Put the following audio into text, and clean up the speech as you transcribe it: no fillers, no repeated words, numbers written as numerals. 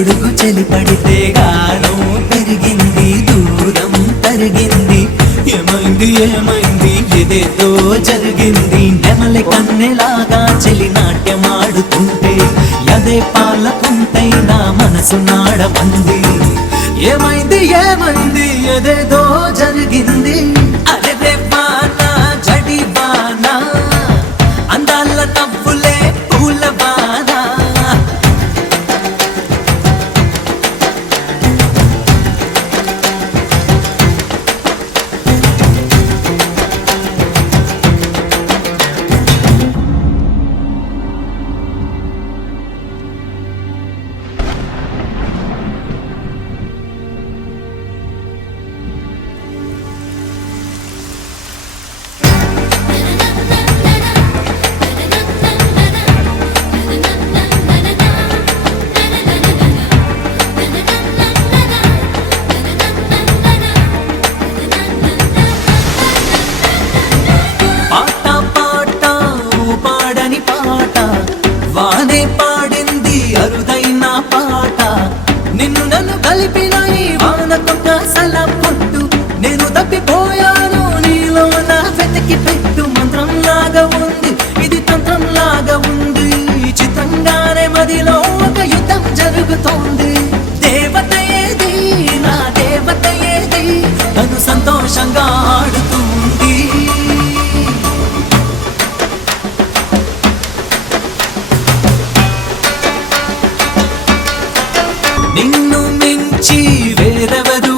గొడుగు చలి పడితే గానం పెరిగింది, దూరం తరిగింది. ఏమైంది ఏమైంది ఏదేదో జరిగింది. నెమలి కన్నెలాగా చెలి నాట్యమాడుతుంటే అదే పాలకుంటైనా మనసు నాడమంది. ఏమైంది ఏమైంది ఏదేదో జరిగింది. అరే వాన జడి వాన, అందాల తవ్వులే పూల వాన. వానే పాడింది అరుదైన పాట, నిన్ను నన్ను కలిపిన ఈ వానకొక సలం పొట్టు. నేను తప్పిపోయాను నీలో నా వెతికి పెట్టు. మంత్రం లాగా ఉంది ఇది, తంత్రం లాగా ఉంది. చిత్రంగానే మదిలో ఒక యుద్ధం జరుగుతోంది. దేవత ఏది నా దేవత ఏది, తను సంతోషంగా ఆడుతుంది. నిన్ను మించి వేరెవరు